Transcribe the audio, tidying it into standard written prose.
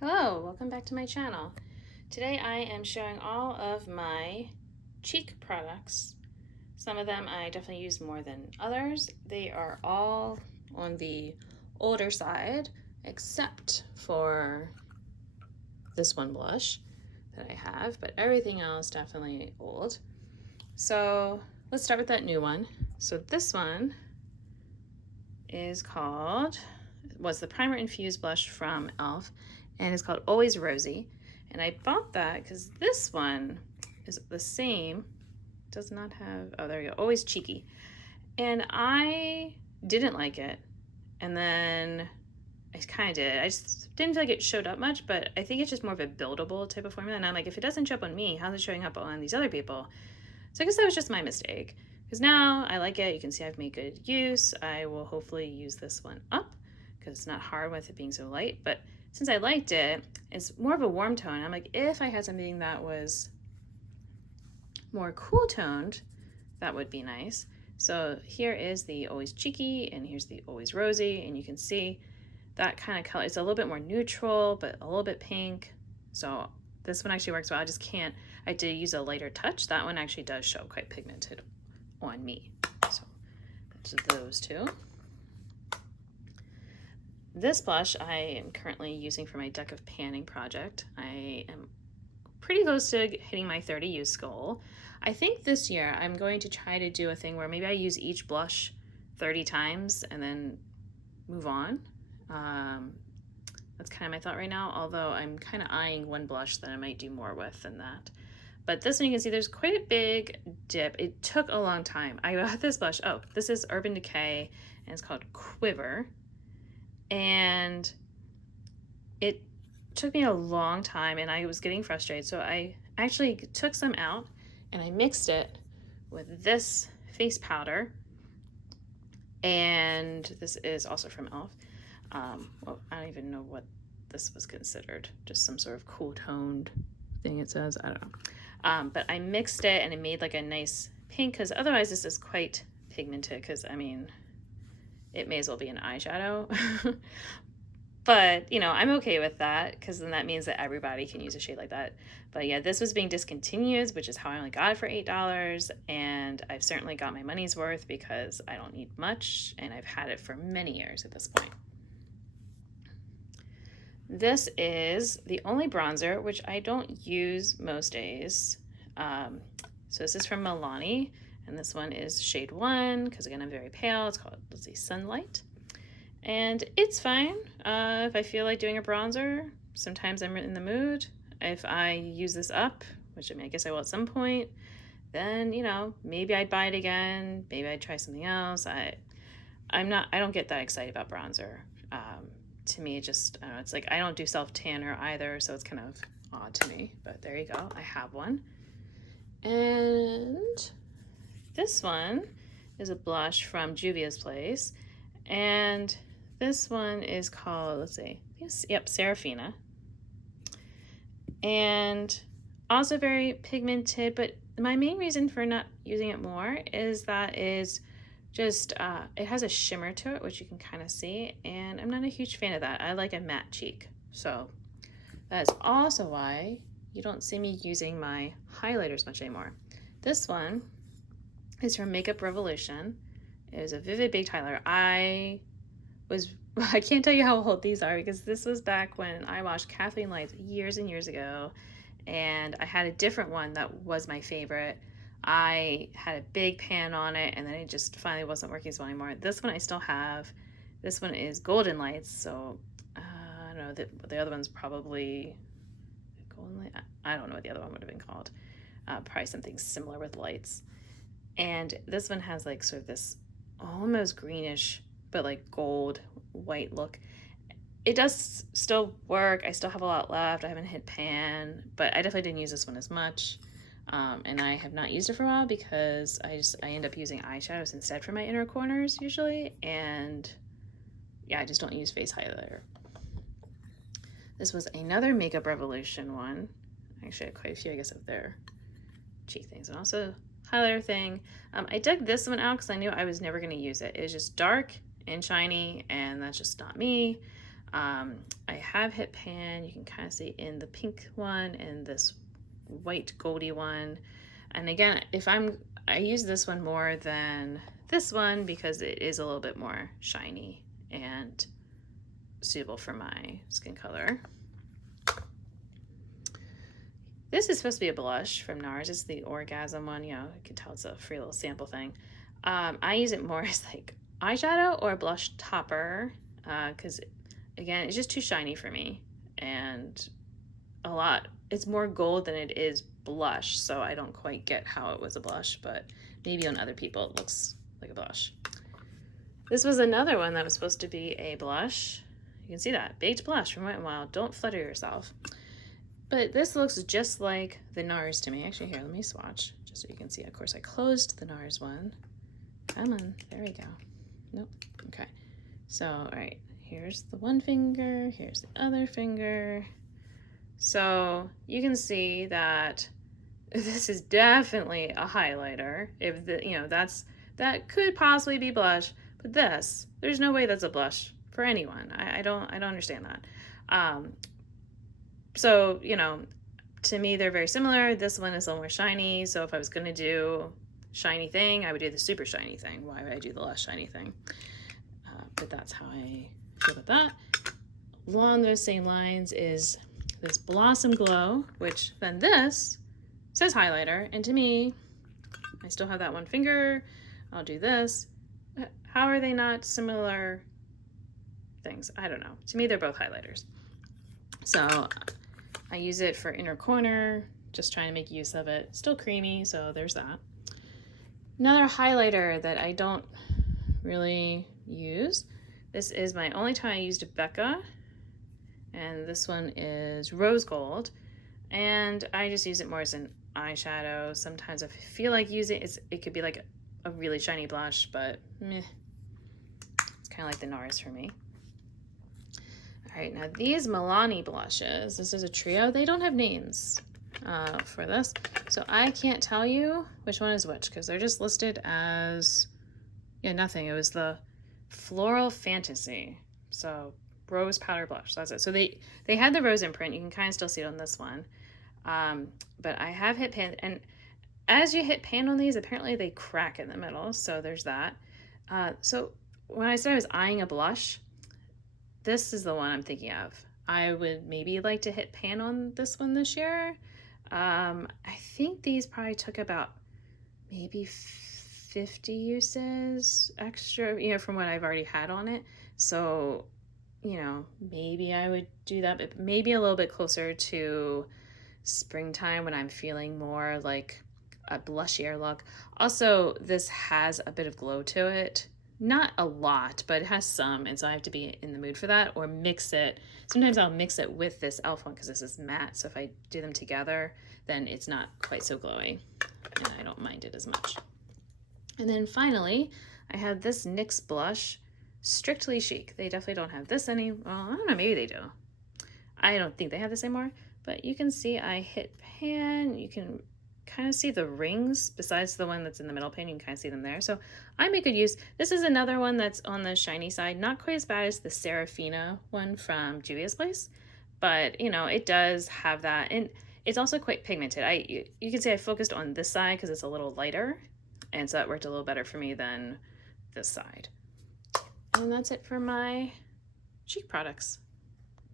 Hello, welcome back to my channel. Today I am showing all of my cheek products. Some of them I definitely use more than others. They are all on the older side, except for this one blush that I have, but everything else definitely old. So let's start with that new one. So this one was the Primer Infused Blush from e.l.f. and it's called Always Rosy. And I bought that because this one is the same, does not have, oh, there we go, Always Cheeky. And I didn't like it. And then I kind of did. I just didn't feel like it showed up much, but I think it's just more of a buildable type of formula. And I'm like, if it doesn't show up on me, how's it showing up on these other people? So I guess that was just my mistake. Because now I like it. You can see I've made good use. I will hopefully use this one up because it's not hard with it being so light. But since I liked it, it's more of a warm tone. I'm like, if I had something that was more cool toned, that would be nice. So here is the Always Cheeky and here's the Always Rosy, and you can see that kind of color. It's a little bit more neutral, but a little bit pink. So this one actually works well. I just can't, I did use a lighter touch. That one actually does show quite pigmented on me. So that's those two. This blush I am currently using for my Deck of Panning project. I am pretty close to hitting my 30 use goal. I think this year I'm going to try to do a thing where maybe I use each blush 30 times and then move on. That's kind of my thought right now, although I'm kind of eyeing one blush that I might do more with than that. But this one you can see there's quite a big dip. It took a long time. I got this blush, oh, this is Urban Decay and it's called Quiver. And it took me a long time and I was getting frustrated. So I actually took some out and I mixed it with this face powder. And this is also from e.l.f. Well, I don't even know what this was considered. Just some sort of cool toned thing it says. I don't know. But I mixed it and it made like a nice pink because otherwise this is quite pigmented because, I mean, it may as well be an eyeshadow. But, you know, I'm okay with that because then that means that everybody can use a shade like that. But yeah, this was being discontinued, which is how I only got it for $8. And I've certainly got my money's worth because I don't need much and I've had it for many years at this point. This is the only bronzer, which I don't use most days. So this is from Milani, and this one is shade 1, because again, I'm very pale. It's called, let's see, Sunlight. And it's fine if I feel like doing a bronzer. Sometimes I'm in the mood. If I use this up, which I mean, I guess I will at some point, then, you know, maybe I'd buy it again. Maybe I'd try something else. I don't get that excited about bronzer. To me, it just, I don't know, it's like I don't do self-tanner either, so it's kind of odd to me. But there you go, I have one. And this one is a blush from Juvia's Place. And this one is called, let's see, yep, Serafina. And also very pigmented, but my main reason for not using it more is that is just, it has a shimmer to it, which you can kind of see, and I'm not a huge fan of that. I like a matte cheek. So that is also why you don't see me using my highlighters much anymore. This one is from Makeup Revolution. It is a Vivid Baked Highlighter. I can't tell you how old these are because this was back when I watched Kathleen Lights years and years ago, and I had a different one that was my favorite. I had a big pan on it and then it just finally wasn't working as well anymore. This one I still have. This one is Golden Lights, so I don't know, the other one's probably Golden Light. I don't know what the other one would have been called. Probably something similar with lights. And this one has like sort of this almost greenish but like gold white look. It does still work. I still have a lot left. I haven't hit pan, but I definitely didn't use this one as much. And I have not used it for a while because I end up using eyeshadows instead for my inner corners usually. And yeah, I just don't use face highlighter. This was another Makeup Revolution one. Actually, I had quite a few, I guess, of their cheek things. And also highlighter thing. I dug this one out because I knew I was never going to use it. It was just dark and shiny, and that's just not me. I have hit pan. You can kind of see in the pink one and this white goldy one. And again, I use this one more than this one because it is a little bit more shiny and suitable for my skin color. This is supposed to be a blush from NARS. It's the Orgasm one. You know, you can tell it's a free little sample thing. I use it more as like eyeshadow or blush topper because, again, it's just too shiny for me. And it's more gold than it is blush, so I don't quite get how it was a blush, but maybe on other people it looks like a blush. This was another one that was supposed to be a blush. You can see that. Baked blush from Wet n Wild. Don't flutter yourself. But this looks just like the NARS to me. Actually, here, let me swatch, just so you can see. Of course, I closed the NARS one. Come on, there we go. Nope, okay. So, all right, here's the one finger, here's the other finger. So you can see that this is definitely a highlighter. If the, you know, that could possibly be blush, but there's no way that's a blush for anyone. I don't understand that. So, you know, to me, they're very similar. This one is a little more shiny. So if I was going to do shiny thing, I would do the super shiny thing. Why would I do the less shiny thing? But that's how I feel about that. Along those same lines is this Blossom Glow, which then this says highlighter. And to me, I still have that one finger. I'll do this. How are they not similar things? I don't know. To me, they're both highlighters. So I use it for inner corner, just trying to make use of it. Still creamy, so there's that. Another highlighter that I don't really use. This is my only time I used Becca, and this one is Rose Gold, and I just use it more as an eyeshadow. Sometimes if I feel like using it, it could be like a really shiny blush, but meh. It's kind of like the NARS for me. All right, now these Milani blushes, this is a trio. They don't have names for this, so I can't tell you which one is which because they're just listed as, yeah, nothing. It was the Floral Fantasy, so rose powder blush. That's it. So they had the rose imprint. You can kind of still see it on this one, but I have hit pan, and as you hit pan on these, apparently they crack in the middle. So there's that. So when I said I was eyeing a blush, this is the one I'm thinking of. I would maybe like to hit pan on this one this year. I think these probably took about maybe 50 uses extra, you know, from what I've already had on it. So, you know, maybe I would do that, but maybe a little bit closer to springtime when I'm feeling more like a blushier look. Also, this has a bit of glow to it. Not a lot, but it has some, and so I have to be in the mood for that or mix it. Sometimes I'll mix it with this e.l.f. one because this is matte, so if I do them together, then it's not quite so glowy, and I don't mind it as much. And then finally, I have this NYX blush, Strictly Chic. They definitely don't have this well, I don't know, maybe they do. I don't think they have this anymore, but you can see I hit pan. You can kind of see the rings besides the one that's in the middle pane. You can kind of see them there. So I make good use. This is another one that's on the shiny side, not quite as bad as the Serafina one from Juvia's Place, but you know, it does have that. And it's also quite pigmented. You can say I focused on this side because it's a little lighter, and so that worked a little better for me than this side. And that's it for my cheek products.